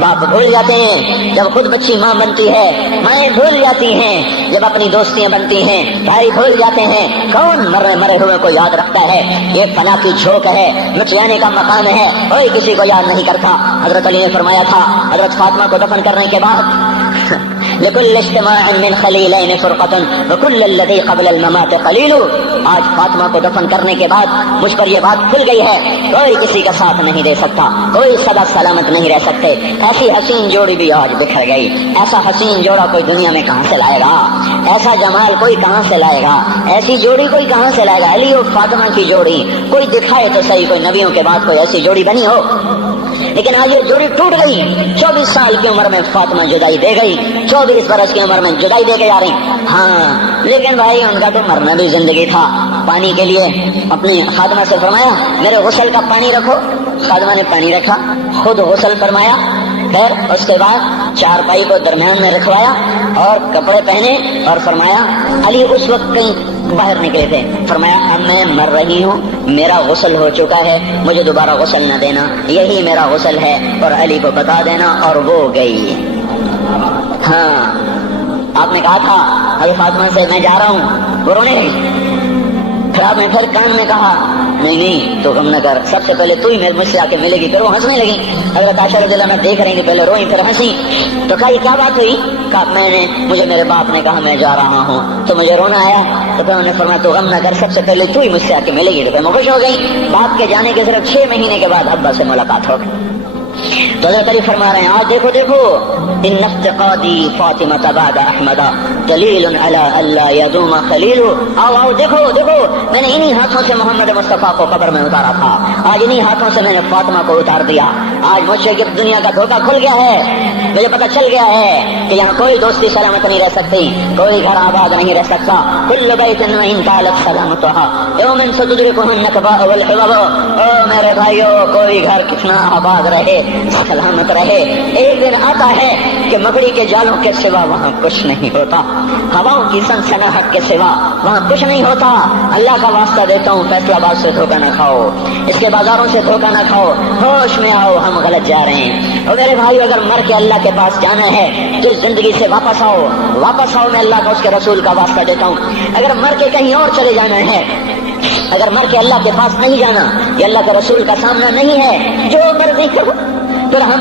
باپ بھول جاتے ہیں، جب خود بچی ماں بنتی ہے مائیں بھول جاتی ہیں، جب اپنی دوستیاں بنتی ہیں بھائی بھول جاتے ہیں، کون مرے ہوئے کو یاد رکھتا ہے؟ یہ فنا کی جھوک ہے، مٹ جانے کا مقام ہے، کوئی کسی کو یاد نہیں کرتا۔ حضرت علی نے فرمایا تھا حضرت فاطمہ کو دفن کرنے کے بعد لكل اجتماع من خليلين فرقة وكل الذي قبل الممات قليل۔ آج فاطمہ کو دفن کرنے کے بعد مجھ پر یہ بات کھل گئی ہے، کوئی کسی کا ساتھ نہیں دے سکتا، کوئی سدا سلامت نہیں رہ سکتے۔ ایسی حسین جوڑی بھی آج بکھر گئی، ایسا حسین جوڑا کوئی دنیا میں کہاں سے لائے گا؟ ایسا جمال کوئی کہاں سے لائے گا؟ ایسی جوڑی کوئی کہاں سے لائے گا؟ علی اور فاطمہ کی جوڑی کوئی دکھائے تو صحیح، کوئی نبیوں کے بعد کوئی ایسی جوڑی بنی ہو؟ لیکن آج یہ جوڑی ٹوٹ گئی۔ 24 سال کی عمر میں فاطمہ جدائی دے گئی، 24 برس کی عمر میں جدائی دے کے جا رہی۔ ہاں لیکن بھائی ان کا تو مرنا بھی زندگی تھا۔ پانی کے لیے اپنی خادمہ سے فرمایا میرے غسل کا پانی رکھو، خادمہ نے پانی رکھا، خود غسل فرمایا، پھر اس کے بعد چارپائی کو درمیان میں رکھوایا اور کپڑے پہنے اور فرمایا علی اس وقت کہیں باہر نکلے تھے، فرمایا اب میں مر رہی ہوں، میرا غسل ہو چکا ہے، مجھے دوبارہ غسل نہ دینا، یہی میرا غسل ہے اور علی کو بتا دینا، اور وہ گئی۔ ہاں آپ نے کہا تھا حضرت فاطمہ سے میں جا رہا ہوں، وہ رونے لگی، پھر آپ نے پھر کان میں کہا نہیں تو غم نہ کر، سب سے پہلے تو ہی مجھ سے آ کے ملے گی، پھر وہ ہنسنے لگی۔ حضرت عائشہ رضی اللہ عنہا دیکھ رہی تھی، پہلے روئی پھر ہنسی، تو کہا یہ کیا بات ہوئی؟ کہا مجھے میرے باپ نے کہا میں جا رہا ہوں تو مجھے رونا آیا، تو پھر انہوں نے فرمایا تو غم نہ کر، سب سے پہلے تو ہی مجھ سے آ کے ملے گی، تو پھر میں خوش ہو گئی۔ باپ کے جانے کے صرف 6 مہینے کے بعد ابا سے ملاقات ہو گئی۔ تو حضرت علی فرما رہے ہیں آج دیکھو دیکھو ان افتقادی فاطمہ بعد احمد دلیل علی اللہ یدوم خلیل۔ آؤ آؤ دیکھو دیکھو، میں نے انہی ہاتھوں سے محمد مصطفیٰ کو قبر میں اتارا تھا، آج انہی ہاتھوں سے میں نے فاطمہ کو اتار دیا۔ آج مجھ سے دنیا کا دھوکہ کھل گیا ہے، مجھے پتہ چل گیا ہے کہ یہاں کوئی دوستی سلامت نہیں رہ سکتی، کوئی گھر آباد نہیں رہ سکتا۔ کل بیت وان طالت سلامتها یوم ستدرکہ النکباء والحباب۔ او میرے بھائیو، کوئی گھر کتنا آباد رہے سلامت رہے، ایک دن آتا ہے کہ مکڑی کے جالوں کے سوا وہاں کچھ نہیں ہوتا، ہواؤں کی سنسناہٹ کے سوا وہاں کچھ نہیں ہوتا۔ اللہ کا واسطہ دیتا ہوں فیصلہ آباد سے دھوکہ نہ کھاؤ، اس کے بازاروں سے دھوکہ نہ کھاؤ، ہوش میں آؤ، ہم غلط جا رہے ہیں۔ اور میرے بھائی اگر مر کے اللہ کے پاس جانا ہے تو اس زندگی سے واپس آؤ، واپس آؤ، میں اللہ کا اس کے رسول کا واسطہ دیتا ہوں۔ اگر مر کے کہیں اور چلے جانا ہے، اگر مر کے اللہ کے پاس نہیں جانا یا اللہ کے رسول کا سامنا نہیں ہے، جو مرضی کرو، پھر ہم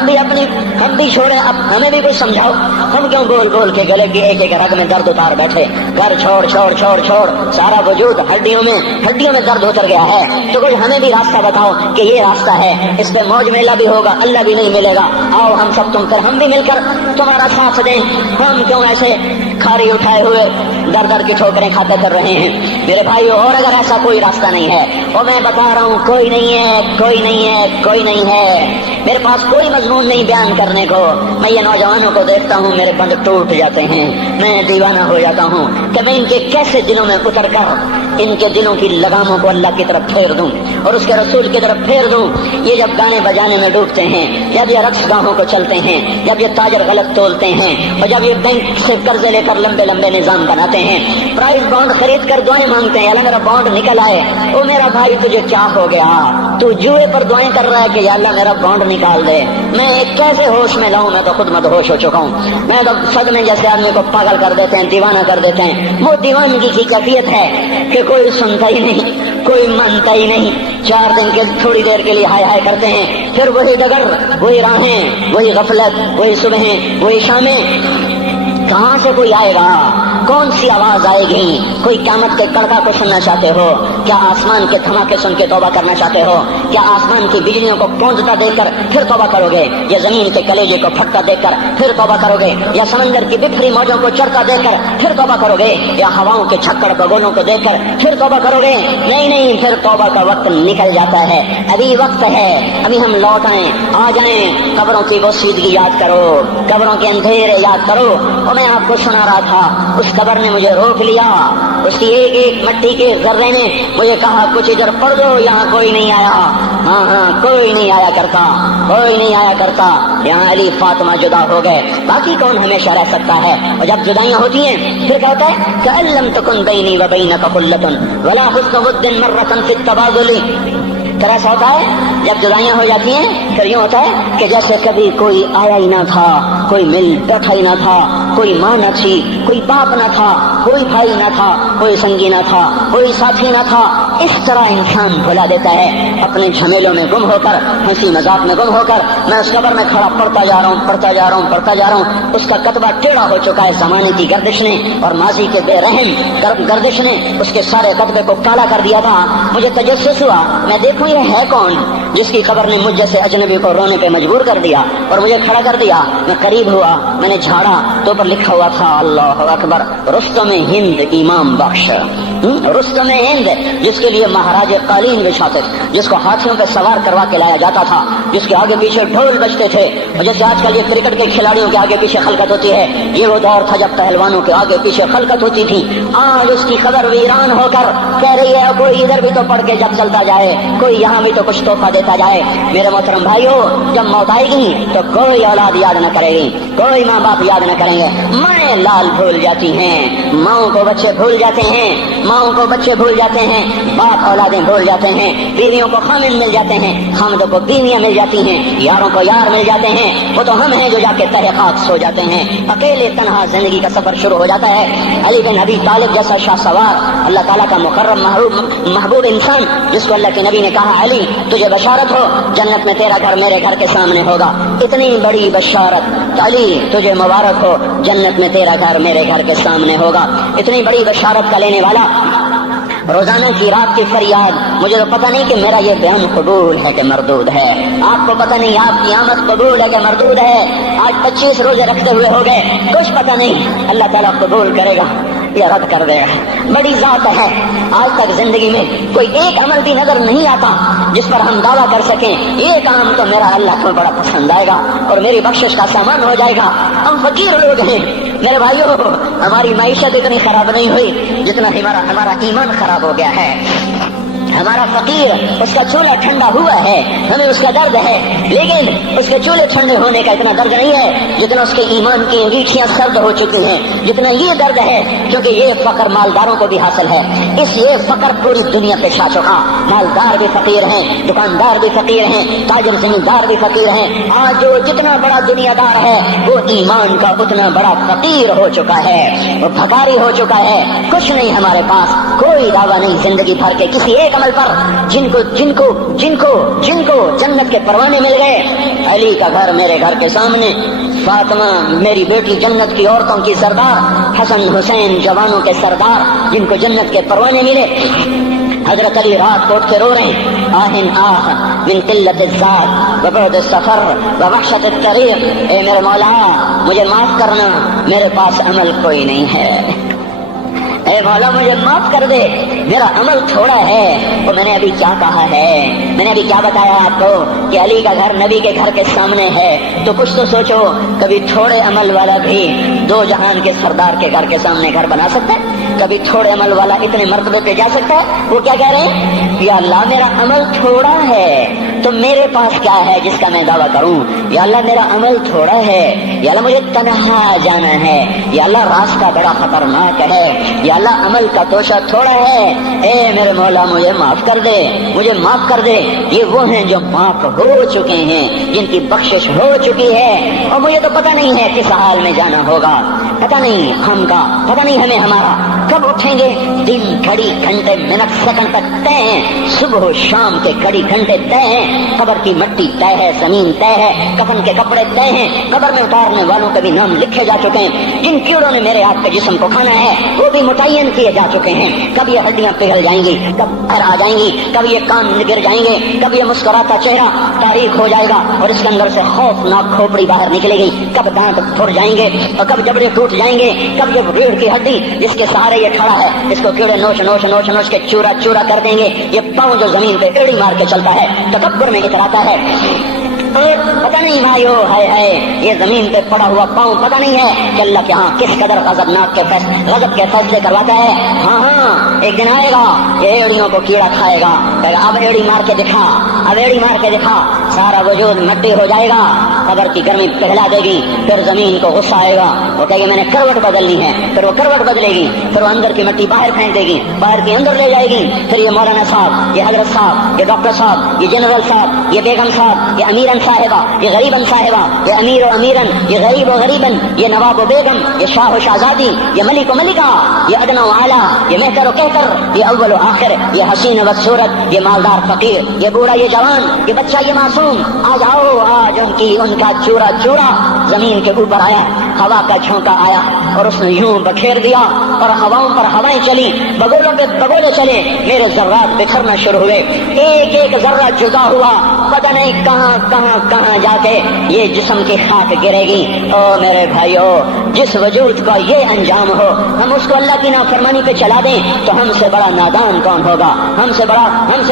بھی چھوڑیں، اب ہمیں بھی کچھ سمجھاؤ، ہم کیوں گول گول کے گلے کی ایک ایک رگ میں درد اتار بیٹھے؟ گھر چھوڑ چھوڑ چھوڑ چھوڑ، سارا وجود ہڈیوں میں درد اتر گیا ہے، تو کوئی ہمیں بھی راستہ بتاؤ کہ یہ راستہ ہے، اس پہ موج میلہ بھی ہوگا، اللہ بھی نہیں ملے گا، آؤ ہم سب تم کر ہم بھی مل کر تمہارا ساتھ دیں۔ ہم کیوں ایسے کھاری اٹھائے ہوئے در در کی ٹھوکریں کھاتے کر رہے ہیں؟ میرے بھائیو، اور اگر ایسا کوئی راستہ نہیں ہے، اور میں بتا رہا ہوں کوئی نہیں ہے، کوئی نہیں ہے، کوئی نہیں ہے، میرے پاس کوئی مضمون نہیں بیان کرنے کو، میں یہ نوجوانوں کو دیکھتا ہوں میرے بند ٹوٹ جاتے ہیں، میں دیوانہ ہو جاتا ہوں کہ میں ان کے کیسے دلوں میں اتر کر ان کے دلوں کی لگاموں کو اللہ کی طرف پھیر دوں اور اس کے رسول کی طرف پھیر دوں۔ یہ جب گانے بجانے میں ڈوبتے ہیں، جب یہ رقص گاہوں کو چلتے ہیں، جب یہ تاجر غلط تولتے ہیں، اور جب یہ بینک سے قرضے لے کر لمبے لمبے نظام بناتے ہیں، پرائز بانڈ خرید کر دعائیں مانگتے ہیں اللہ میرا بانڈ نکل آئے، او میرا بھائی تجھے کیا ہو گیا؟ تو جوئے پر دعائیں کر رہا ہے کہ یا اللہ میرا بانڈ نکال دے۔ میں کیسے ہوش میں لاؤں؟ میں تو خود مدہوش ہو چکا ہوں، میں تو صدمے جیسے آدمی کو پاگل کر دیتے ہیں، دیوانہ کر دیتے ہیں۔ وہ دیوانگی کی کیفیت ہے کہ کوئی سنتا ہی نہیں، کوئی مانتا ہی نہیں، 4 دن کے تھوڑی دیر کے لیے ہائے ہائے کرتے ہیں، پھر وہی ڈگر، وہی راہیں، وہی غفلت، وہی صبحیں، وہی شامیں۔ کہاں سے کوئی آئے گا؟ کون سی آواز آئے گی؟ کوئی قیامت کے کڑکا کو سننا چاہتے ہو؟ کیا آسمان کے دھماکے سن کے توبہ کرنا چاہتے ہو؟ کیا آسمان کی بجلیوں کو پونجتا دیکھ کر پھر توبہ کرو گے؟ یا زمین کے کلیجے کو پھٹتا دیکھ کر پھر توبہ کرو گے؟ یا سمندر کی بکھری موجوں کو چڑھتا دیکھ کر پھر توبہ کرو گے؟ یا ہواؤں کے چھکڑ بگولوں کو دیکھ کر پھر توبہ کرو گے؟ نہیں نہیں، پھر توبہ کا وقت نکل جاتا ہے، ابھی وقت ہے، ابھی ہم لوٹ آئیں، آ جائیں۔ قبروں کی وہ سیدھی یاد کرو، قبروں کے اندھیرے یاد کرو۔ اور میں آپ کو سنا رہا تھا، اس قبر نے مجھے روک لیا، اس کی ایک ایک مٹی کے ذرے نے مجھے کہا کچھ ادھر پڑھ دو، یہاں کوئی نہیں آیا۔ ہاں کوئی نہیں آیا کرتا، کوئی نہیں آیا کرتا، یہاں علی فاطمہ جدا ہو گئے، باقی کون ہمیشہ رہ سکتا ہے؟ اور جب جدائیاں ہوتی ہیں پھر کیا ہوتا ہے؟ كأن لم تكن بيني وبينك خلة ولا حسن ود مرة في التبادل۔ پھر ایسا ہوتا ہے جب جدائیاں ہو جاتی ہیں پھر یوں ہوتا ہے کہ جیسے کبھی کوئی آیا ہی نہ تھا، کوئی مل بیٹھا ہی نہ تھا، کوئی ماں نہ تھی، کوئی باپ نہ تھا، کوئی بھائی نہ تھا، کوئی سنگی نہ تھا، کوئی ساتھی نہ تھا. اس طرح انسان بھلا دیتا ہے اپنے جھمیلوں میں گم ہو کر، ہنسی مذاق میں گم ہو کر. میں اس قبر میں کھڑا پڑھتا جا رہا ہوں، پڑھتا جا رہا ہوں، پڑھتا جا رہا ہوں. اس کا کتبہ ٹیڑھا ہو چکا ہے زمانے کی گردش نے اور ماضی کے بے رحم گردش نے اس کے سارے کتبے کو کالا کر دیا تھا. مجھے تجسس ہوا، میں دیکھوں یہ ہے کون جس کی خبر نے مجھ جیسے اجنبی کو رونے پہ مجبور کر دیا اور مجھے کھڑا کر دیا. میں قریب ہوا، میں نے جھاڑا تو اوپر لکھا ہوا تھا اللہ اکبر، رستم ہند امام بخش. رستم ہند جس کے لیے مہاراج قالین بچھاتے، جس کو ہاتھیوں پہ سوار کروا کے لایا جاتا تھا، جس کے آگے پیچھے ڈھول بجتے تھے. اور جیسے آج کل یہ کرکٹ کے کھلاڑیوں کے آگے پیچھے خلقت ہوتی ہے، یہ وہ دور تھا جب پہلوانوں کے آگے پیچھے خلقت ہوتی تھی. آج اس کی خبر ویران ہو کر کہہ رہی ہے کوئی ادھر بھی تو پڑھ کے جب چلتا جائے، کوئی یہاں بھی تو کچھ تحفہ دیتا جائے. میرے محترم بھائیو، جب موت آئے گی تو کوئی اولاد یاد نہ کرے گی، کوئی ماں باپ یاد نہ کریں گے. مائیں لال بھول جاتی ہیں، ماؤں کو بچے بھول جاتے ہیں، ماؤں کو بچے بھول جاتے ہیں، باپ اولادیں بھول جاتے ہیں، بیویوں کو خامن مل جاتے ہیں، خامدوں کو بیویاں مل جاتی ہیں، یاروں کو یار مل جاتے ہیں. وہ تو ہم ہیں جو جا کے تہہ خاک سو جاتے ہیں. اکیلے تنہا زندگی کا سفر شروع ہو جاتا ہے. علی بن ابی طالب جیسا شاہ سوار، اللہ تعالیٰ کا مکرم محبوب انسان، جس کو اللہ کے نبی نے کہا علی تجھے بشارت ہو جنت میں تیرا گھر میرے گھر کے سامنے ہوگا. اتنی بڑی بشارت، علی تجھے مبارک ہو جنت میں تیرا گھر میرے گھر کے سامنے ہوگا. اتنی بڑی بشارت کا لینے والا روزانہ کی رات کی فریاد. مجھے تو پتہ نہیں کہ میرا یہ بیان قبول ہے کہ مردود ہے. آپ کو پتہ نہیں آپ کی آمد قبول ہے کہ مردود ہے. آج 25 روزے رکھتے ہوئے ہو گئے، کچھ پتہ نہیں اللہ تعالیٰ قبول کرے گا یا رد کر دے گا. بڑی ذات ہے. آج تک زندگی میں کوئی ایک عمل بھی نظر نہیں آتا جس پر ہم دعویٰ کر سکیں یہ کام تو میرا اللہ کو بڑا پسند آئے گا اور میری بخشش کا سامان ہو جائے گا. ہم فقیر لوگ ہیں میرے بھائیوں، ہماری معیشت اتنی خراب نہیں ہوئی جتنا ہمارا ایمان خراب ہو گیا ہے. ہمارا فقیر اس کا چولہا ٹھنڈا ہوا ہے، ہمیں اس کا درد ہے، لیکن اس کے چولہے ٹھنڈے ہونے کا اتنا درد نہیں ہے جتنا اس کے ایمان کی انگیٹھیاں سرد ہو چکی ہیں، جتنا یہ درد ہے. کیونکہ یہ فقر مالداروں کو بھی حاصل ہے، اس یہ فقر پوری دنیا پہ چھا چکا. مالدار بھی فقیر ہیں، دکاندار بھی فقیر ہیں، تاجر زمیندار بھی فقیر ہیں. آج جو جتنا بڑا دنیا دار ہے وہ ایمان کا اتنا بڑا فقیر ہو چکا ہے، وہ بھکاری ہو چکا ہے. کچھ نہیں ہمارے پاس، کوئی دعویٰ نہیں زندگی بھر کے کسی ایک عمل پر جن کو جنت کے پروانے مل گئے. علی کا گھر میرے گھر کے سامنے، فاطمہ میری بیٹی جنت کی عورتوں کی سردار، حسن حسین جوانوں کے سردار جن کو جنت کے پروانے ملے. حضرت علی رات کو اٹھ کے رو رہے ہیں، آہن آہ من قلت الذات وبعد السفر ووحشت الطریق. اے میرے مولا مجھے معاف کرنا، میرے پاس عمل کوئی نہیں ہے. اے مولا مجھے معاف کر دے، میرا عمل تھوڑا ہے. اور میں نے ابھی کیا کہا ہے، میں نے ابھی کیا بتایا آپ کو کہ علی کا گھر نبی کے گھر کے سامنے ہے. تو کچھ تو سوچو، کبھی تھوڑے عمل والا بھی دو جہان کے سردار کے گھر کے سامنے گھر بنا سکتا ہے؟ کبھی تھوڑے عمل والا اتنے مرتبے پہ جا سکتا ہے؟ وہ کیا کہہ رہے ہیں، یا اللہ میرا عمل تھوڑا ہے تو میرے پاس کیا ہے جس کا میں دعویٰ کروں. یا اللہ میرا عمل تھوڑا ہے، یا اللہ مجھے تنہا جانا ہے، یا اللہ راستہ بڑا خطرناک ہے، یا اللہ عمل کا توشہ تھوڑا ہے. اے میرے مولا مجھے معاف کر دے، مجھے معاف کر دے. یہ وہ ہیں جو معاف ہو چکے ہیں، جن کی بخشش ہو چکی ہے. اور مجھے تو پتہ نہیں ہے کس حال میں جانا ہوگا، پتہ نہیں ہم کا، پتہ نہیں ہمیں ہمارا کب اٹھیں گے. دن گھڑی گھنٹے منٹ سیکنڈ تک طے ہیں، صبح و شام کے گھڑی گھنٹے طے ہیں. قبر کی مٹی طے ہے، زمین طے ہے، کفن کے کپڑے طے ہیں، قبر میں اتارنے والوں کے بھی نام لکھے جا چکے ہیں. جن کیڑوں نے میرے ہاتھ کے جسم کو کھانا ہے وہ بھی متعین کیے جا چکے ہیں. کب یہ ہڈیاں پگھل جائیں گی، کب گھر آ جائیں گی، کب یہ کان گر جائیں گے، کب یہ مسکراتا چہرہ تاریخ ہو جائے گا اور اس کے اندر سے خوفناک کھوپڑی باہر نکلے گی، کب دانت پھڑ جائیں گے اور کب جبڑے ٹوٹ جائیں گے، کب یہ ریڑھ کی ہڈی جس کے سہارے یہ کھڑا ہے اس کو کیڑے نوچ نوچ نوچ نوچ کے چورا چورا کر دیں گے. یہ پاؤں جو زمین پہ ایڑی مار کے چلتا ہے تکبر میں اتراتا ہے. پتہ نہیں بھائیو، ہے یہ زمین پہ پڑا ہوا پاؤں پتہ نہیں ہے کہ اللہ کے ہاں کس قدر غضب کے فیصلے کرواتا ہے. ہاں ایک دن آئے گا یہ ایڑیوں کو کیڑا کھائے گا، اب ایڑی مار کے دکھا، اب ایڑی مار کے دکھا، سارا وجود مٹی ہو جائے گا. قبر کی گرمی پگھلا دے گی، پھر زمین کو غصہ آئے گا، وہ کہے گی میں نے کروٹ بدلنی ہے، پھر وہ کروٹ بدلے گی، پھر وہ اندر کی مٹی باہر پھینک دے گی، باہر کی اندر لے جائے گی، پھر یہ مولانا صاحب، یہ حضرت صاحب، یہ ڈاکٹر صاحب، یہ جنرل صاحب، یہ بیگم صاحب، یہ امیرن صاحبہ، یہ غریبن صاحبہ، یہ امیر و امیرن، یہ غریب و غریبن، یہ نواب و بیگم، یہ شاہ و شہزادی، یہ ملک و ملکہ، یہ ادنا و اعلیٰ، یہ مہتر و کہتر، یہ اول و آخر، یہ حسین و بدصورت، یہ مالدار فقیر، یہ بوڑھا یہ جوان، یہ بچہ یہ معصوم، آج آؤ، آج ان کا چورا چورا زمین کے اوپر آیا، ہوا کا جھونکا آیا اور اس نے یوں بکھیر دیا اور ہواؤں پر ہوائیں چلی، بگولوں پہ بگولے چلے، میرے ذرات بکھرنا شروع ہوئے، ایک ایک ذرہ جدا ہوا، پتہ نہیں کہاں کہاں کہاں جا کے یہ جسم کی خاک گرے گی۔ او میرے بھائیو، جس وجود کا یہ انجام ہو، ہم اس کو اللہ کی نافرمانی پہ چلا دیں تو ہم سے بڑا نادان کون ہوگا، ہم سے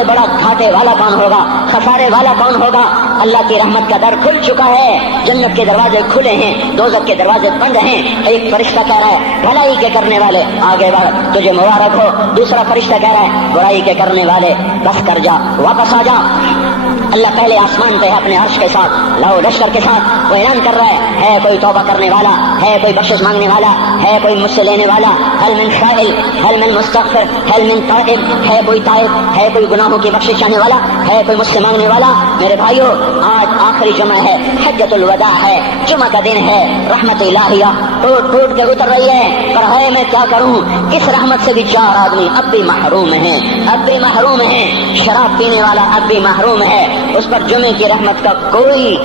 بڑا گھاٹے والا کون ہوگا، خسارے والا کون ہوگا۔ اللہ کی رحمت کا در کھل چکا ہے، جنت کے دروازے کھلے ہیں، دوزخ کے دروازے بند ہیں۔ ایک فرشتہ کہہ رہا ہے بھلائی کے کرنے والے آگے بڑھ، تجھے مبارک ہو۔ دوسرا فرشتہ کہہ رہا ہے برائی کے کرنے والے بس کر جا، واپس آ جا۔ اللہ پہلے آسمان پہ اپنے عرش کے ساتھ، لاؤ لشکر کے ساتھ وہ اعلان کر رہا ہے کوئی توبہ کرنے والا، ہے کوئی بخشش مانگنے والا، ہے کوئی مجھ سے لینے والا، هل من سائل، هل من مستغفر، هل من تائب، ہے کوئی تائب، ہے کوئی گناہوں کی بخشش چاہنے والا، ہے کوئی مجھ سے مانگنے والا۔ میرے بھائیو، آج آخری جمعہ ہے، حجۃ الوداع ہے، جمعہ کا دن ہے، رحمت الہیہ ٹوٹ ٹوٹ کے اتر رہی ہے، پر ہے میں کیا کروں، اس رحمت سے بھی 4 آدمی اب بھی محروم ہیں، اب بھی محروم ہیں۔ شراب پینے والا اب بھی محروم ہے، اس پر جمعے کی رحمت کا کوئی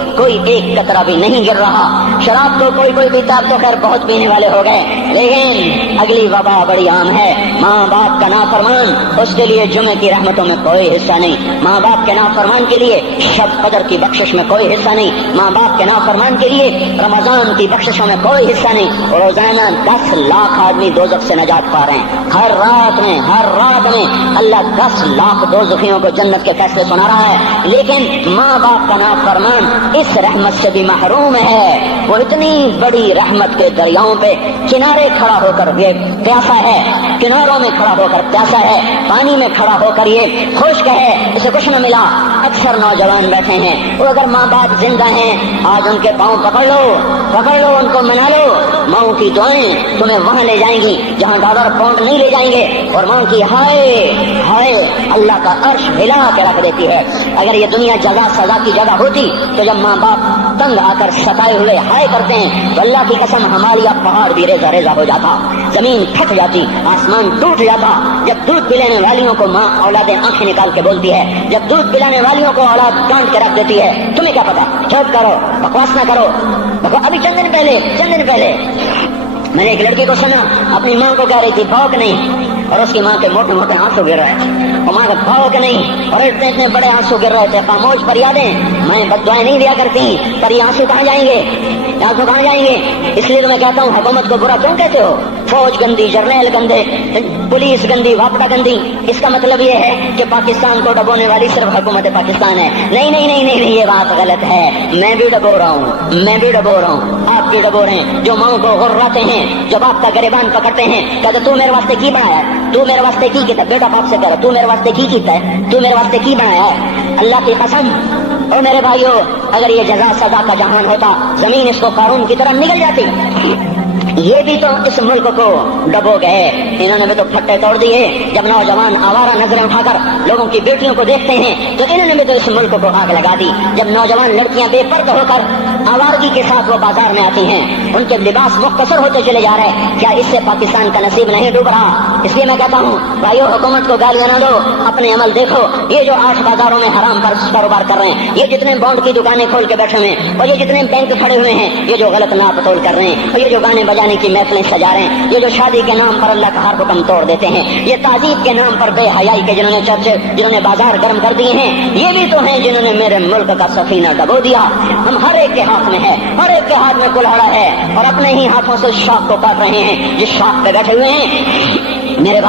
ایک قطرہ بھی نہیں گر رہا۔ شراب تو کوئی پیتا، تو خیر بہت پینے والے ہو گئے، لیکن اگلی وبا بڑی عام ہے، ماں باپ کا نافرمان، اس کے لیے جمعے کی رحمتوں میں کوئی حصہ نہیں، ماں باپ کے نافرمان کے لیے شب قدر کی بخشش میں کوئی حصہ نہیں، ماں باپ کے نافرمان کے لیے رمضان کی بخششوں میں کوئی حصہ نہیں۔ روزانہ 10 لاکھ آدمی دوزخ سے نجات پا رہے ہیں، ہر رات میں اللہ 10 لاکھ دوزخیوں کو جنت کے فیصلے سنا رہا ہے، لیکن ماں باپ کا نافرمان اس رحمت سے بھی محروم ہے۔ وہ اتنی بڑی رحمت کے دریاؤں پہ کنارے کھڑا ہو کر یہ پیاسا ہے، کناروں میں کھڑا ہو کر پیاسا ہے، پانی میں کھڑا ہو کر یہ خشک ہے، اسے کچھ نہ ملا۔ اکثر نوجوان بیٹھے ہیں، وہ اگر ماں باپ زندہ ہیں آج ان کے پاؤں پکڑ لو، ان کو منا لو، ماؤں کی دعائیں تمہیں وہاں لے جائیں گی جہاں ڈالر پاؤنڈ نہیں لے جائیں گے، اور ماں کی ہائے اللہ کا عرش ہلا کے رکھ دیتی ہے۔ اگر یہ دنیا جزا سزا کی جگہ ہوتی تو جب ماں باپ تنگ آ کر ستائے ہوئے ہائے کرتے ہیں تو اللہ کی قسم ہمارا پہاڑ بھی ریزہ ریزہ ہو جاتا، زمین پھٹ جاتی، آسمان ٹوٹ جاتا۔ جب دودھ پلانے والیوں کو ماں اولادیں آنکھیں نکال کے بولتی ہے، جب دودھ پلانے والیوں کو اولاد ڈانٹ کے رکھ دیتی ہے، تمہیں کیا پتا، چپ کرو، بکواس نہ کرو۔ ابھی چند دن پہلے میں نے ایک لڑکی کو سنا، اپنی ماں کو کہہ رہی تھی بھوک نہیں، اور اس کی ماں کے موٹے موٹے آنسو گر رہے تھے، اور ماں کا بھوک نہیں، اور اتنے بڑے آنسو گر رہے تھے۔ خاموش فریادیں، میں بد دعائیں نہیں دیا کرتی، پر یہ آنسو کہاں جائیں گے، اس لیے تو میں کہتا ہوں حکومت کو برا کیوں کہتے ہو؟ فوج گندی، جرنیل گندے، پولیس گندی، واپڈا گندی، اس کا مطلب یہ ہے کہ پاکستان کو ڈبونے والی صرف حکومت پاکستان ہے۔ نہیں، یہ بات غلط ہے، میں بھی ڈبو رہا ہوں، آپ بھی ڈبو رہے ہیں، جو ماں کو غراتے ہیں، جو باپ کا گریبان پکڑتے ہیں، کہتے تو میرے واسطے کی بنایا ہے، تو میرے واسطے کی کیتا ہے، بیٹا باپ سے کہہ رہا تو میرے واسطے کی کیتا ہے، تو میرے واسطے کی بنایا ہے۔ اللہ کی قسم، اور میرے بھائیو، اگر یہ جزا سزا کا جہان ہوتا، زمین اس کو قارون کی طرح نگل جاتی۔ یہ بھی تو اس ملک کو ڈبو گئے، انہوں نے بھی تو پھٹے توڑ دیے۔ جب نوجوان آوارہ نظریں اٹھا کر لوگوں کی بیٹیوں کو دیکھتے ہیں تو انہوں نے بھی تو اس ملک کو آگ لگا دی۔ جب نوجوان لڑکیاں بے پردہ ہو کر آوارگی کے ساتھ وہ بازار میں آتی ہیں، ان کے لباس مختصر ہوتے چلے جا رہے ہیں، کیا اس سے پاکستان کا نصیب نہیں ڈوب رہا؟ اس لیے میں کہتا ہوں بھائیو، حکومت کو گالیاں نہ دو، اپنے عمل دیکھو۔ یہ جو آج بازاروں میں حرام پر کاروبار کر رہے ہیں، یہ جتنے بانڈ کی دکانیں کھول کے بیٹھے ہوئے ہیں، اور یہ جتنے بینک کھڑے ہوئے ہیں، یہ جو غلط ناپ تول کر رہے ہیں، اور یہ جو گانے بجانے کی محفلیں سجا رہے ہیں، یہ جو شادی کے نام پر اللہ کا ہر حکم توڑ دیتے ہیں، یہ تعذیب کے نام پر بے حیائی کے جنہوں نے بازار گرم کر دیے ہیں، یہ بھی تو ہیں جنہوں نے میرے ملک کا سفینہ ڈبو دیا۔ ہم ہر ایک کے ہاتھ میں ہے، ہر ایک کے ہاتھ میں کلہاڑا ہے، اور اپنے ہی ہاتھوں سے شاخ کو کاٹ رہے ہیں، جس شاخ پہ بیٹھے ہوئے ہیں میرے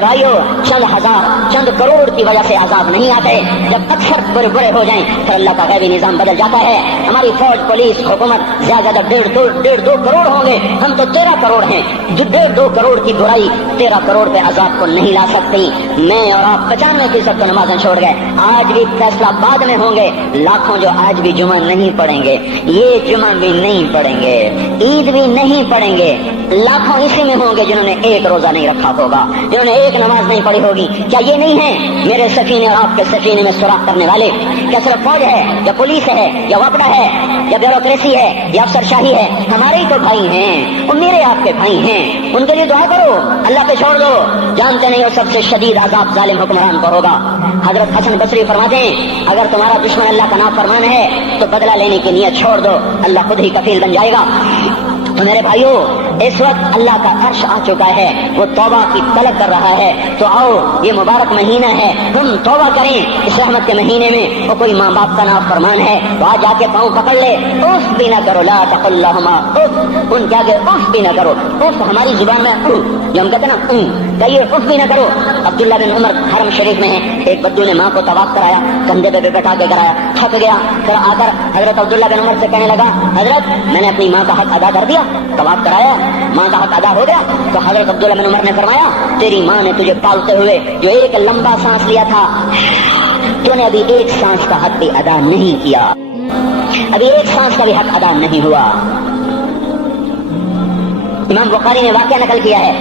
بھائیوں چند ہزار چند کروڑ کی وجہ سے عذاب نہیں آتے. جب اکثر برے ہو جائیں پھر اللہ کا غیبی نظام بدل جاتا ہے. ہماری فوج پولیس حکومت زیادہ 1.5-2 کروڑ ہوں گے, ہم تو 13 کروڑ ہیں. 1.5-2 کروڑ کی برائی 13 کروڑ پہ عذاب کو نہیں لا سکتی. میں اور آپ 95% تو نمازیں چھوڑ گئے, آج بھی فیصلہ بعد میں ہوں گے. لاکھوں جو آج بھی جمعہ نہیں پڑھیں گے, یہ جمعہ بھی نہیں پڑھیں گے, عید بھی نہیں پڑھیں گے. لاکھوں اسی میں ہوں گے جنہوں نے ایک روزہ نہیں رکھا ہوگا, جنہوں نے ایک نماز نہیں پڑھی ہوگی. کیا یہ نہیں ہے میرے سفینے اور آپ کے سفینے میں سوراخ کرنے والے؟ کیا صرف فوج ہے یا پولیس ہے یا وفد ہے یا بیوروکریسی ہے یا افسر شاہی ہے؟ ہمارے ہی تو بھائی ہیں, وہ میرے آپ کے بھائی ہیں. ان کے لیے دعا کرو, اللہ پہ چھوڑ دو. جانتے نہیں ہو سب سے شدید عذاب ظالم حکمران کو ہوگا. حضرت حسن بصری فرماتے ہیں اگر تمہارا دشمن اللہ کا نافرمان ہے تو بدلہ لینے کی نیت چھوڑ دو, اللہ خود ہی کفیل بن جائے گا. تو میرے بھائیوں اس وقت اللہ کا عرش آ چکا ہے, وہ توبہ کی طلب کر رہا ہے. تو آؤ, یہ مبارک مہینہ ہے, ہم توبہ کریں. اس رحمت کے مہینے میں وہ کوئی ماں باپ کا نافرمان ہے تو آج جا کے پاؤں پکڑ لے, اف بھی نہ کرو, لا تقل لہما اف, ان کے آگے اف بھی نہ کرو. اف ہماری زبان میں جو ہم کہتے ہیں نا, کہیے اف بھی نہ کرو. عبداللہ بن عمر حرم شریف میں ہے, ایک بدو نے ماں کو طواف کرایا, کندھے پہ بٹھا کے کرایا, تھک گیا. پھر آ کر حضرت عبداللہ بن عمر سے کہنے لگا حضرت میں نے اپنی ماں کا حق ادا کر دیا, طواف کرایا, ماں کا حق ادا ہو گیا. تو حضرت عبداللہ بن عمر نے فرمایا تیری ماں نے تجھے پالتے ہوئے جو ایک لمبا سانس لیا تھا, تو نے ابھی ایک سانس کا حق بھی ادا نہیں کیا, ابھی ایک سانس کا بھی حق ادا نہیں ہوا. امام بخاری نے واقعہ نقل کیا ہے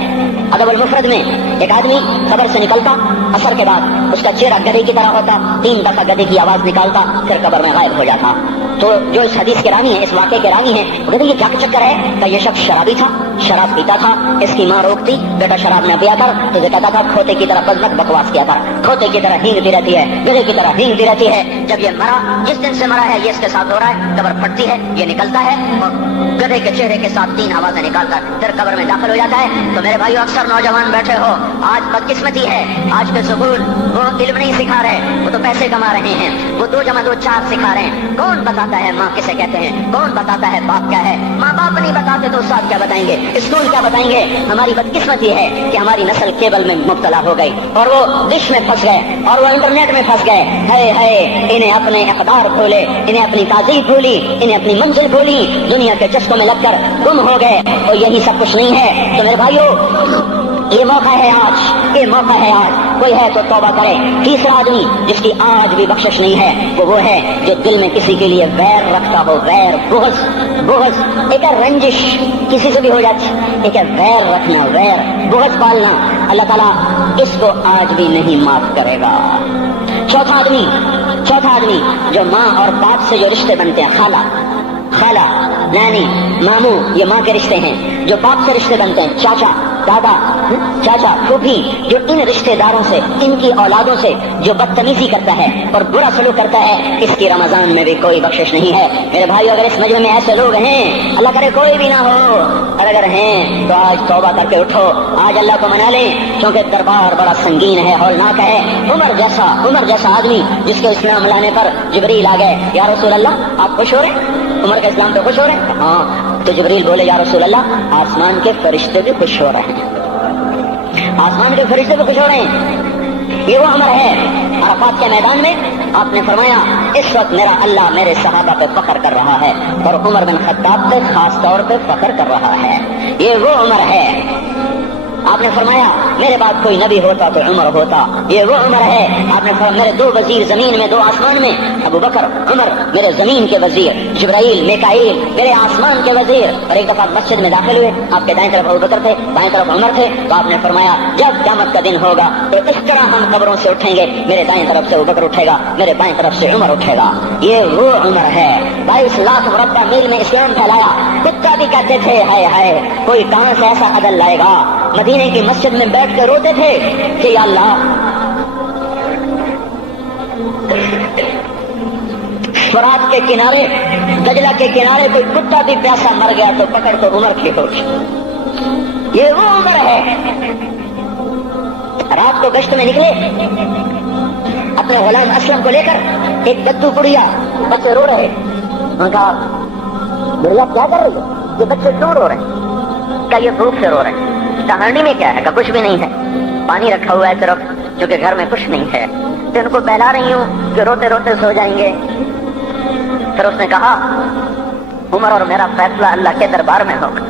ادب المفرد میں, ایک آدمی قبر سے نکلتا, عصر کے بعد اس کا چہرہ گدھے کی طرح ہوتا, 3 دفعہ گدھے کی آواز نکالتا, پھر قبر میں غائب ہو جاتا. تو جو اس حدیث کے راوی ہیں, اس واقعے کے راوی ہیں, وہ کہتے ہیں یہ کیا چکر ہے؟ کہ یہ شخص شرابی تھا, شراب پیتا تھا. اس کی ماں روکتی, بیٹا شراب نہ پیا کر, تو یہ کہتا تھا کھوتے کی طرح بزنک بکواس کیا کر, کھوتے کی طرح ہینگتی رہتی ہے, گدھے کی طرح ہینگتی رہتی ہے. جب یہ مرا, جس دن سے مرا ہے یہ اس کے ساتھ ہو رہا ہے, قبر پھٹتی ہے, یہ نکلتا ہے اور گدھے کے چہرے کے ساتھ 3 آوازیں نکال کر پھر قبر میں داخل ہو جاتا ہے. تو میرے بھائیو اکثر نوجوان بیٹھے ہو, آج بدقسمتی ہے, آج کے سکول وہ علم نہیں سکھا رہے, وہ تو پیسے کما رہے ہیں, وہ 2 + 2 4 سکھا رہے ہیں. کون بتاتا ہے ماں کسے کہتے ہیں, کون بتاتا ہے باپ کیا ہے؟ ماں باپ نہیں بتاتے تو استاد کیا بتائیں گے, اسکول کیا بتائیں گے؟ ہماری بدقسمتی ہے کہ ہماری نسل کیبل میں مبتلا ہو گئی اور وہ ڈش میں پھنس گئے اور وہ انٹرنیٹ میں پھنس گئے. ہے انہیں اپنے اقدار بھولے, انہیں اپنی تہذیب بھولی, انہیں اپنی منزل بھولی, دنیا کے چسکوں میں لگ کر گم ہو گئے. اور یہی سب کچھ نہیں ہے. تو میرے بھائیو یہ موقع ہے آج, یہ موقع ہے آج, کوئی ہے تو توبہ کرے. تیسرا آدمی جس کی آج بھی بخشش نہیں ہے وہ ہے جو دل میں کسی کے لیے ویر رکھتا ہو, ویر, بغض, ایک ہے رنجش, کسی سے بھی ہو جاتی, ایک ہے ویر رکھنا, ویر, بغض پالنا. اللہ تعالیٰ اس کو آج بھی نہیں معاف کرے گا. چوتھا آدمی جو ماں اور باپ سے جو رشتے بنتے ہیں, خالہ, نانی, ماموں, یہ ماں کے رشتے ہیں. جو باپ سے رشتے بنتے ہیں, چاچا, دادا, چاچا, پھوپھی, جو ان رشتے داروں سے, ان کی اولادوں سے جو بدتمیزی کرتا ہے اور برا سلوک کرتا ہے, اس کی رمضان میں بھی کوئی بخشش نہیں ہے. میرے بھائیو اگر اس مجمع میں ایسے لوگ ہیں, اللہ کرے کوئی بھی نہ ہو, اور اگر ہیں تو آج توبہ کر کے اٹھو, آج اللہ کو منا لیں, کیونکہ دربار بڑا سنگین ہے, ہولناک ہے. عمر جیسا آدمی جس کے اسلام لانے پر جبریل آ گئے, یا رسول اللہ آپ خوش ہو رہے, عمر کے اسلام پہ خوش ہو رہے ہیں؟ ہاں. تو جبریل بولے یا رسول اللہ آسمان کے فرشتے بھی خوش ہو رہے ہیں, آسمان کے فرشتے بھی خوش ہو رہے ہیں. یہ وہ عمر ہے. عرفات کے میدان میں آپ نے فرمایا اس وقت میرا اللہ میرے صحابہ پہ فخر کر رہا ہے, اور عمر بن خطاب پہ خاص طور پہ فخر کر رہا ہے. یہ وہ عمر ہے. آپ نے فرمایا میرے بعد کوئی نبی ہوتا تو عمر ہوتا, یہ وہ عمر ہے. آپ نے فرمایا میرے 2 وزیر زمین میں, 2 آسمان میں, ابو بکر, عمر میرے زمین کے وزیر, جبرائیل, میکائیل میرے آسمان کے وزیر. اور ایک دفعہ مسجد میں داخل ہوئے, آپ کے دائیں طرف ابو بکر تھے, بائیں طرف عمر تھے. تو آپ نے فرمایا جب قیامت کا دن ہوگا تو اس طرح ہم قبروں سے اٹھیں گے, میرے دائیں طرف سے ابو بکر اٹھے گا, میرے بائیں طرف سے عمر اٹھے گا. یہ وہ عمر ہے. 22 لاکھ مربع میل میں اسلام پھیلایا. کتا بھی کہتے تھے ہائے کوئی کہاں سے ایسا عدل لائے گا. مدینے کی مسجد میں بیٹھ کے روتے تھے کہ یا اللہ فرات کے کنارے, دجلہ کے کنارے کوئی کتا بھی پیاسا مر گیا تو پکڑ تو عمر کی ہوگی. یہ وہ عمر ہے. رات کو گشت میں نکلے اپنے غلام اسلم کو لے کر, ایک بدو بڑھیا, بچے رو رہے. انہوں نے کہا بڑھیا کیا کر رہی ہے, یہ بچے کیوں رو رہے ہیں؟ کیا یہ بھوک سے رو رہے ہیں؟ کہا ہانڈی میں کیا ہے؟ کہا کچھ بھی نہیں ہے، پانی رکھا ہوا ہے صرف، کیونکہ گھر میں کچھ نہیں ہے، تو ان کو بہلا رہی ہوں کہ روتے روتے سو جائیں گے۔ پھر اس نے کہا عمر اور میرا فیصلہ اللہ کے دربار میں ہوگا۔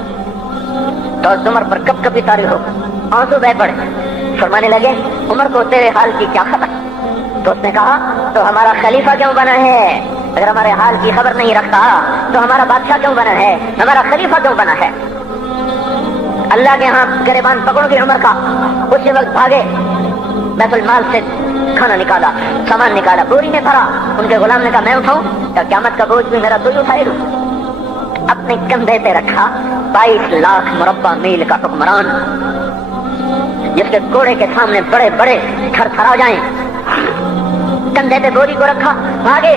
تو عمر پر کب کبھی تاری ہوگا، آنسو بہ پڑے، فرمانے لگے عمر کو تیرے حال کی کیا خبر؟ تو اس نے کہا تو ہمارا خلیفہ کیوں بنا ہے؟ اگر ہمارے حال کی خبر نہیں رکھتا تو ہمارا بادشاہ کیوں بنا ہے؟ ہمارا خلیفہ کیوں بنا ہے؟ اللہ کے ہاں گریبان پکڑ کے عمر کا، اسی وقت بھاگے، بیت المال سے کھانا نکالا، سامان نکالا، بوری میں بھرا۔ ان کے غلام نے کہا میں اٹھاؤں؟ کہ قیامت کا بوجھ بھی میرا تو ہی اٹھائے گا۔ اپنے کندھے پہ رکھا 22 لاکھ مربع میل کا حکمران، جس کے گھوڑے کے سامنے بڑے بڑے تھر تھرا جائیں، کندھے پہ بوری کو رکھا، بھاگے،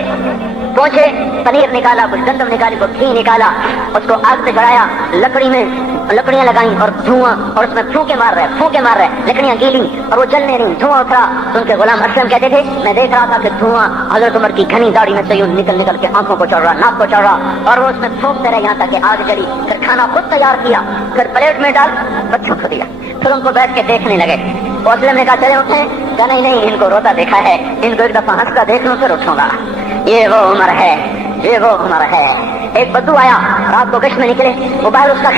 پہنچے، پنیر نکالا، کچھ گندم نکالی، کچھ گھی نکالا، اس کو آگ پہ چڑھایا، لکڑی میں لکڑیاں لگائیں اور دھواں، اور اس میں پھونکے مار رہے، لکڑیاں گیلی اور وہ جلنے نہیں، دھواں اترا۔ تو ان کے غلام اسلم کہتے تھے میں دیکھ رہا تھا کہ دھواں حضرت عمر کی گھنی داڑھی میں سے یوں نکل کے آنکھوں کو چڑھ رہا، ناک کو چڑھ رہا، اور وہ اس میں پھونکتے رہے یہاں تک کہ آگ جلی۔ پھر کھانا خود تیار کیا، پھر پلیٹ میں ڈال بچوں کو دیا، پھر ان کو بیٹھ کے دیکھنے لگے۔ اسلم نے کہا چلے اٹھیں؟ کہا نہیں، ان کو روتا دیکھا ہے، ان کو ایک دفعہ ہنس کا دیکھ لوں پھر اٹھوں گا۔ یہ وہ عمر ہے، یہ وہ عمر ہے۔ ایک بدو آیا، رات کو گشت میں نکلے، وہ باہر اس کا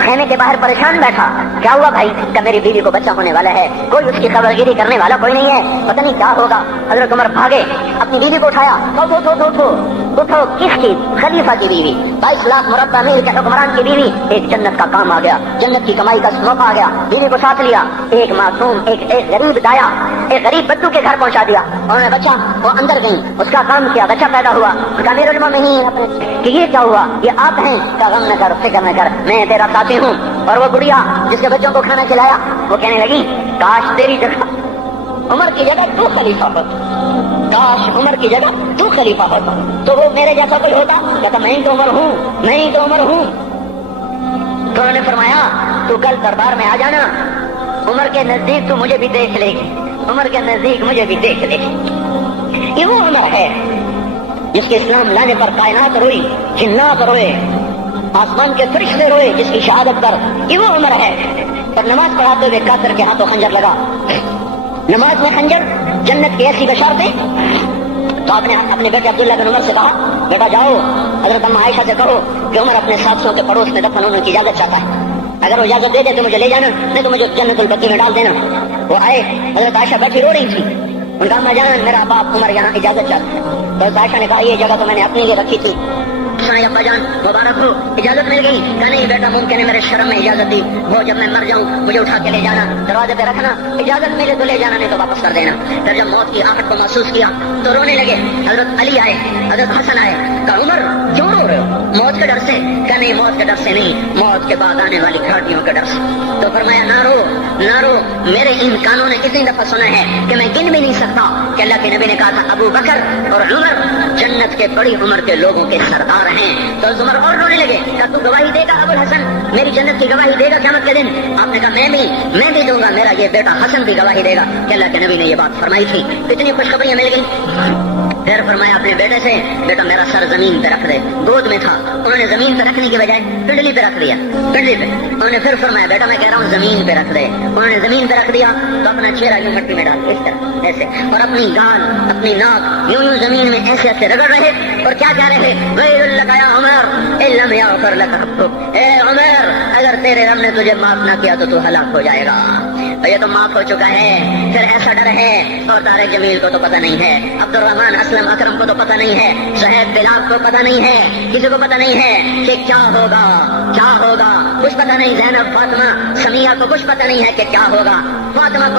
خیمے کے باہر پریشان بیٹھا۔ کیا ہوا بھائی؟ کہ میری بیوی کو بچہ ہونے والا ہے، کوئی اس کی خبر گیری کرنے والا کوئی نہیں ہے، پتہ نہیں کیا ہوگا۔ حضرت عمر بھاگے، اپنی بیوی کو اٹھایا، اٹھو، کس کی؟ خلیفہ کی بیوی، 22 لاکھ مربع میل کے حکمران کی بیوی۔ ایک جنت کا کام آ گیا، جنت کی کمائی کا موقع آ گیا، بیوی کو ساتھ لیا، ایک معصوم، ایک غریب دایا، ایک غریب بدو کے گھر پہنچا دیا۔ انہوں نے بچہ، وہ اندر گئی، اس کا کام کیا، بچہ پیدا ہوا۔ امیر المومنین کہ یہ کیا ہوا؟ یہ آپ ہیں؟ کا غم نہ کر، فکر نہ کر، میں تیرا ساتھی ہوں۔ اور وہ بڑھیا جس کے بچوں کو کھانا کھلایا، وہ کہنے لگی کاش تیری جگہ عمر کی جگہ تو خلیفہ ہوتا، کاش عمر کی جگہ تو خلیفہ ہوتا، تو وہ میرے جیسا کوئی ہوتا؟ کہتا میں ہی تو عمر ہوں، میں ہی تو عمر ہوں۔ تو انہوں نے فرمایا تو کل دربار میں آ جانا، عمر کے نزدیک تو مجھے بھی دیکھ لے گی، عمر کے نزدیک مجھے بھی دیکھ لے گی۔ یہ وہ عمر ہے جس کے اسلام لانے پر کائنات روئی، جنات روئے، آسمان کے فرشتے روئے جس کی شہادت پر۔ یہ وہ عمر ہے۔ پر نماز پڑھاتے ہوئے کافر کے ہاتھوں خنجر لگا، نماز میں خنجر، جنت کی ایسی بشارتیں۔ تو آپ نے اپنے بیٹے عبداللہ بن عمر سے کہا بیٹا جاؤ حضرت اماں عائشہ سے کہو کہ عمر اپنے ساتھیوں کے پڑوس میں دفن ہونے کی اجازت چاہتا ہے، اگر وہ اجازت دے دے تو مجھے لے جانا، نہیں تو مجھے جنت البقیع میں ڈال دینا۔ وہ آئے، حضرت عائشہ بیٹھی رو رہی تھی، ان کا میں جانا میرا باپ عمر یہاں اجازت چاہتا ہے۔ تو حضرت عائشہ نے کہا یہ جگہ تو میں نے اپنے لیے رکھی تھی، ابا جان مبارک ہو، اجازت مل گئی؟ کہا نہیں بیٹا ممکن ہے میرے شرم میں اجازت دی وہ، جب میں مر جاؤں مجھے اٹھا کے لے جانا، دروازے پہ رکھنا، اجازت ملے تو لے جانا نہیں تو واپس کر دینا۔ پھر جب موت کی آہٹ کو محسوس کیا تو رونے لگے۔ حضرت علی آئے، حضرت حسن آئے، کہا عمر کیوں رو رہے ہو؟ موت کے ڈر سے؟ کہا نہیں موت کے ڈر سے نہیں، موت کے بعد آنے والی گھاٹیوں کے ڈر سے۔ تو فرمایا نہ رو، میرے ان کانوں نے کتنی دفعہ سنا ہے کہ میں گن بھی نہیں سکتا کہ اللہ کے نبی نے کہا تھا ابو بکر اور عمر جنت کے بڑی عمر کے لوگوں کے سردار ہیں۔ تو عمر اور رونے لگے، کہا تو گواہی دے گا ابو الحسن، میری جنت کی گواہی دے گا قیامت کے دن؟ آپ نے کہا میں بھی دوں گا، میرا یہ بیٹا حسن بھی گواہی دے گا کہ اللہ کے نبی نے یہ بات فرمائی تھی۔ اتنی خوشخبریاں مل گئی۔ پھر فرمایا اپنے بیٹے سے بیٹا میرا سر زمین پہ رکھ دے، گود میں تھا، انہوں نے زمین پہ رکھنے کی بجائے پنڈلی پہ رکھ دیا، پنڈلی پہ۔ انہوں نے پھر فرمایا بیٹا میں کہہ رہا ہوں زمین پہ رکھ دے، انہوں نے زمین پہ رکھ دیا۔ تو اپنا چہرہ یوں مٹی میں ڈال اس طرح ایسے، اور اپنی گال اپنی ناک یوں زمین میں ایسے رگڑ رہے، اور کیا کہہ رہے ویل لک یا عمر ان لم یغفر لک ربک، اے عمر اگر تیرے رب نے تجھے معاف نہ کیا تو ہلاک ہو جائے گا۔ یہ تو معاف ہو چکا ہے، پھر ایسا ڈر ہے۔ اور طارق جمیل کو تو پتہ نہیں ہے، عبد الرحمن اسلم اکرم کو تو پتہ نہیں ہے، شہید بلال کو پتہ نہیں ہے، کسی کو پتہ نہیں ہے کہ کیا ہوگا، کچھ پتہ نہیں۔ زینب فاطمہ سمیہ کو کچھ پتہ نہیں ہے کہ کیا ہوگا۔ فاطمہ کو